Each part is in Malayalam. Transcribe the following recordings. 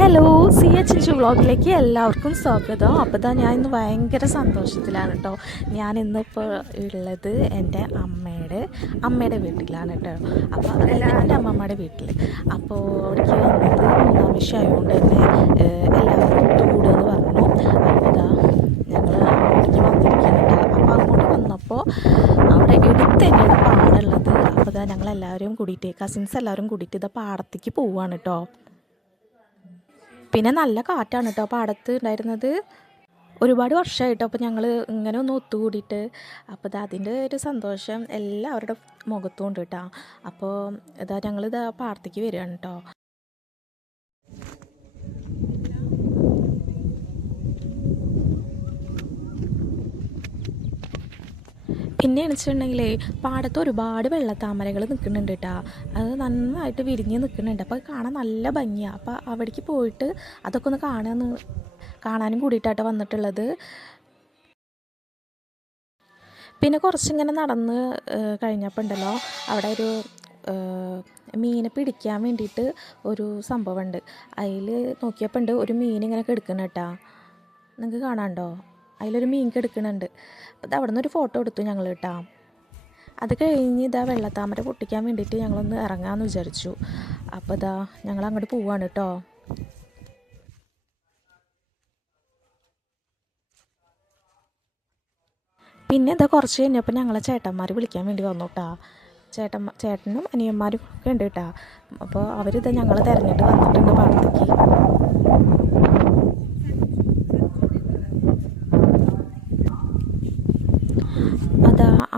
ഹലോ, സി എച്ച് എച്ച് വ്ളോഗിലേക്ക് എല്ലാവർക്കും സ്വാഗതം. അപ്പോൾ ഞാൻ ഇന്ന് ഭയങ്കര സന്തോഷത്തിലാണ് കേട്ടോ. ഞാൻ ഇന്നിപ്പോൾ ഉള്ളത് എൻ്റെ അമ്മയുടെ വീട്ടിലാണ് കേട്ടോ. അപ്പോൾ അതായത് എൻ്റെ അമ്മമ്മയുടെ വീട്ടിൽ. അപ്പോൾ അവിടേക്ക് വന്നത് 3-ാം വിഷയം ആയതുകൊണ്ട് തന്നെ എല്ലാവരും ഒത്തുകൂടുമെന്ന് പറഞ്ഞു. അപ്പോൾ ഞങ്ങൾ അങ്ങോട്ടേക്ക് വന്നിരിക്കുകയാണ് കേട്ടോ. അപ്പോൾ അങ്ങോട്ട് വന്നപ്പോൾ അവിടെ എടുത്ത് തന്നെയാണ് പാടുള്ളത്. അപ്പോൾ ഞങ്ങളെല്ലാവരും കൂടിയിട്ട് കസിൻസ് എല്ലാവരും കൂടിയിട്ട് പാടത്തേക്ക് പോവുകയാണ് കേട്ടോ. പിന്നെ നല്ല കാറ്റാണ് കേട്ടോ പാടത്ത് ഉണ്ടായിരുന്നത്. ഒരുപാട് വർഷമായിട്ടോ അപ്പോൾ ഞങ്ങൾ ഇങ്ങനെ ഒന്ന് ഒത്തുകൂടിയിട്ട്. അപ്പോൾ അതിൻ്റെ ഒരു സന്തോഷം എല്ലാവരുടെ മുഖത്തും ഉണ്ട് കേട്ടോ. അപ്പോൾ ഞങ്ങളിതാ പാടത്തേക്ക് വരികയാണ് കേട്ടോ. പിന്നെ വെച്ചിട്ടുണ്ടെങ്കിൽ പാടത്ത് ഒരുപാട് വെള്ളത്താമരകൾ നിൽക്കുന്നുണ്ട് കേട്ടോ. അത് നന്നായിട്ട് വിരിഞ്ഞ് നിൽക്കുന്നുണ്ട്. അപ്പോൾ കാണാൻ നല്ല ഭംഗിയാണ്. അപ്പോൾ അവിടേക്ക് പോയിട്ട് അതൊക്കെ ഒന്ന് കാണാനും കൂടിയിട്ടാട്ടോ വന്നിട്ടുള്ളത്. പിന്നെ കുറച്ചിങ്ങനെ നടന്ന് കഴിഞ്ഞപ്പോൾ ഉണ്ടല്ലോ അവിടെ ഒരു മീനെ പിടിക്കാൻ വേണ്ടിയിട്ട് ഒരു സംഭവമുണ്ട്. അതിൽ നോക്കിയപ്പോൾ ഉണ്ട് ഒരു മീൻ ഇങ്ങനെ കിടക്കണം കേട്ടോ. നിങ്ങൾക്ക് കാണാണ്ടോ? അതിലൊരു മീൻ കിടക്കുന്നുണ്ട്. അപ്പോൾ അവിടെ നിന്നൊരു ഫോട്ടോ എടുത്തു ഞങ്ങൾ കേട്ടോ. അത് കഴിഞ്ഞ് വെള്ളത്താമര പൊട്ടിക്കാൻ വേണ്ടിയിട്ട് ഞങ്ങളൊന്ന് ഇറങ്ങാമെന്ന് വിചാരിച്ചു. അപ്പോൾ ഞങ്ങൾ അങ്ങോട്ട് പോവാണ് കേട്ടോ. പിന്നെ കുറച്ച് കഴിഞ്ഞപ്പോൾ ഞങ്ങളെ ചേട്ടന്മാർ വിളിക്കാൻ വേണ്ടി വന്നു കേട്ടോ. ചേട്ടനും അനിയന്മാരും ഒക്കെ ഉണ്ട് കേട്ടോ. അപ്പോൾ അവരിത് ഞങ്ങളെ തിരഞ്ഞിട്ട് വന്നിട്ടുണ്ട് പാടത്തേക്ക്.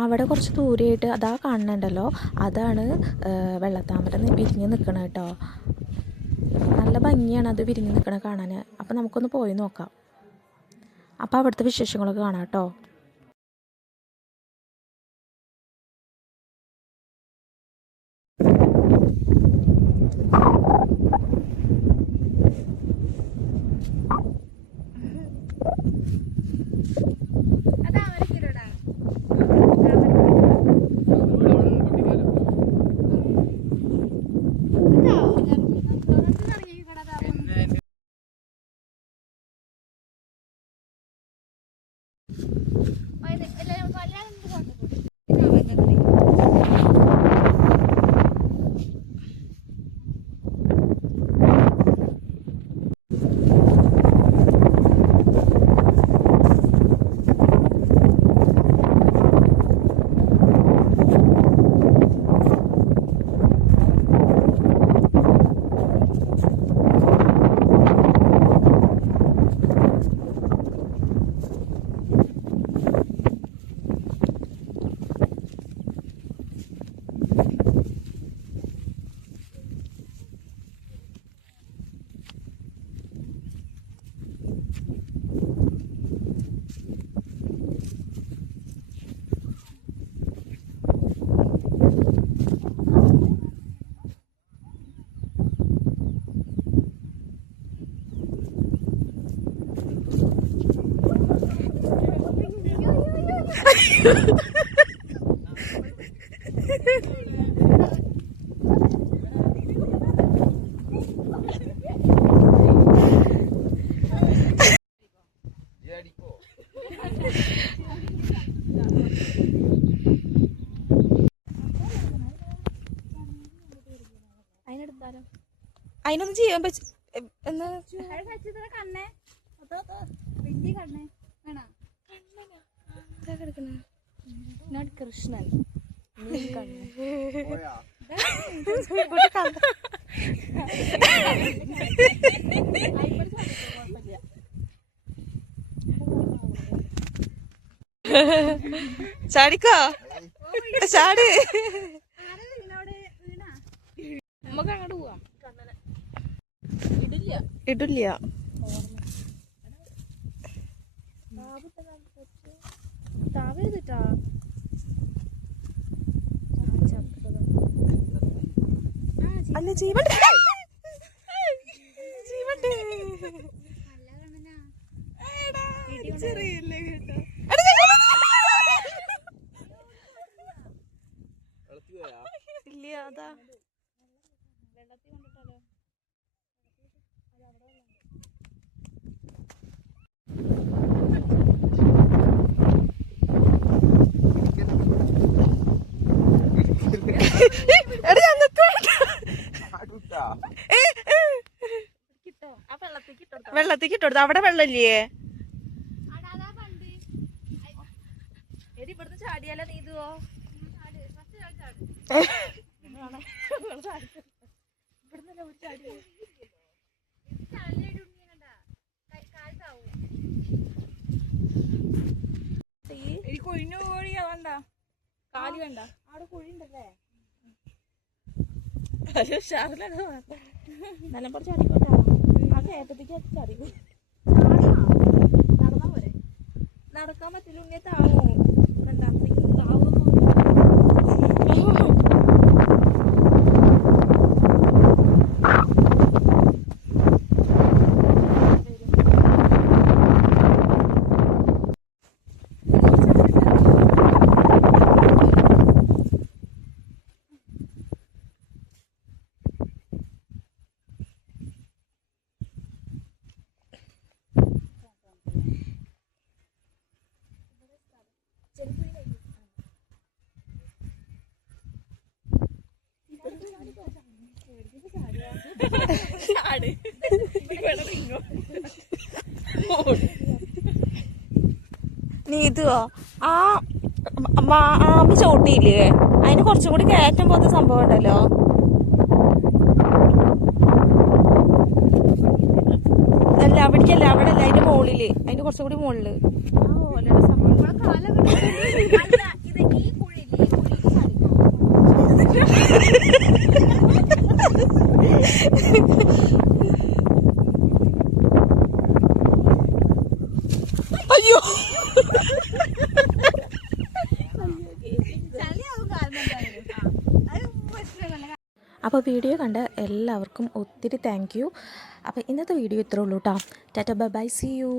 അവിടെ കുറച്ച് ദൂരെയായിട്ട് കാണുന്നുണ്ടല്ലോ, അതാണ് വെള്ളത്താമര വിരിഞ്ഞ് നിൽക്കണത് കേട്ടോ. നല്ല ഭംഗിയാണ് അത് വിരിഞ്ഞ് നിൽക്കണത് കാണാൻ. അപ്പോൾ നമുക്കൊന്ന് പോയി നോക്കാം. അപ്പോൾ അവിടുത്തെ വിശേഷങ്ങളൊക്കെ കാണാം കേട്ടോ. അതിനൊന്നും ചെയ്യാൻ കൃഷ്ണൻ ചാടിക്കോ, ചാട്. നമുക്ക് അങ്ങോട്ട് പോവാം. ഇടില്ല. അല്ല ജീവണ്ട് ചെറിയല്ലേ കേട്ടോ. ഇല്ല, അതാ വെള്ളത്തിൽ കൊണ്ടിട്ടാലോ. വെള്ളത്തേക്ക് ഇട്ടെടുത്തു. അവിടെ വെള്ളമില്ലേ? ഇവിടുന്ന് ചാടിയാലോ നീതുവോ? കൊഴിഞ്ഞു കോഴിയാ വേണ്ട, കാലി വേണ്ട. അവിടെ കുഴിണ്ടല്ലേ? നിലമ്പൂർ ചാടിക്കോട്ടാ. ആ കയറ്റത്തേക്ക് ചാടിക്കോ. നടന്നാ പോരെ? നടക്കാൻ പറ്റില്ല ഉണ്ണിയെ. താവോ രണ്ടാമത്തേക്ക് താവോ. നീതുവോ? ആ ആമ്പ് ചോട്ടിയില്ലേ, അതിന് കുറച്ചും കൂടി കയറ്റം പോലത്തെ സംഭവം ഉണ്ടല്ലോ. അല്ല അവിടേക്കല്ല, അവിടെ അല്ല, അതിന്റെ മുകളില്, അതിന്റെ കുറച്ചും കൂടി മുകളില് അയ്യോ. അപ്പോൾ വീഡിയോ കണ്ട എല്ലാവർക്കും ഒത്തിരി താങ്ക് യു. അപ്പോൾ ഇന്നത്തെ വീഡിയോ ഇത്രേ ഉള്ളൂ കേട്ടോ. Tata bye bye, see U.